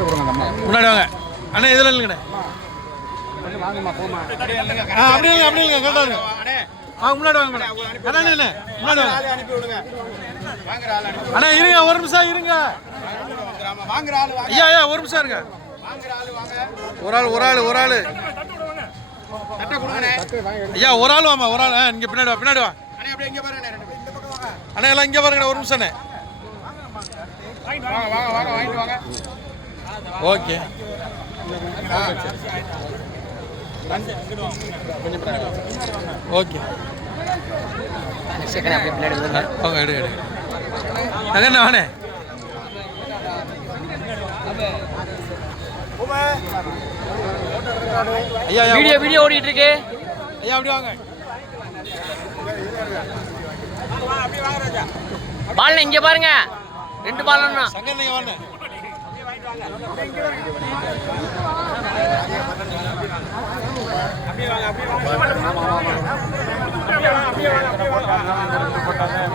முன்னாடி வாங்க. அண்ணா இதில் இல்லைங்கண்ணே. ஆ அப்படி இல்லைங்க அப்படி இல்லைங்க கரெக்டாக இருங்க. ஆ முன்னாடி வாங்க மேடம். அண்ணா இல்லைண்ணே முன்னாடி வாங்க. அண்ணா இருங்க ஒரு நிமிஷம் இருங்க. ஐயா ஐயா ஒரு நிமிஷம் இருங்க. ஒரு ஆள் ஒரு ஆள் ஒரு ஆள். ஐயா ஒரு ஆள் வாமா ஒரு ஆள். இங்கே பின்னாடி வா பின்னாடி வா. அண்ணா எல்லாம் இங்கே பாருங்கண்ணே ஒரு நிமிஷம்ண்ணே ஓகே. ஓகே. அவங்க எடு எடு அங்கண்ணா வாணே. ஐயா வீடியோ வீடியோ ஓடிட்டு இருக்கு ஐயா அப்படி வாங்க. பால் இங்க பாருங்க. ரெண்டு பாலன்னா சங்கர் நீங்க வாங்க. போட்டாங்க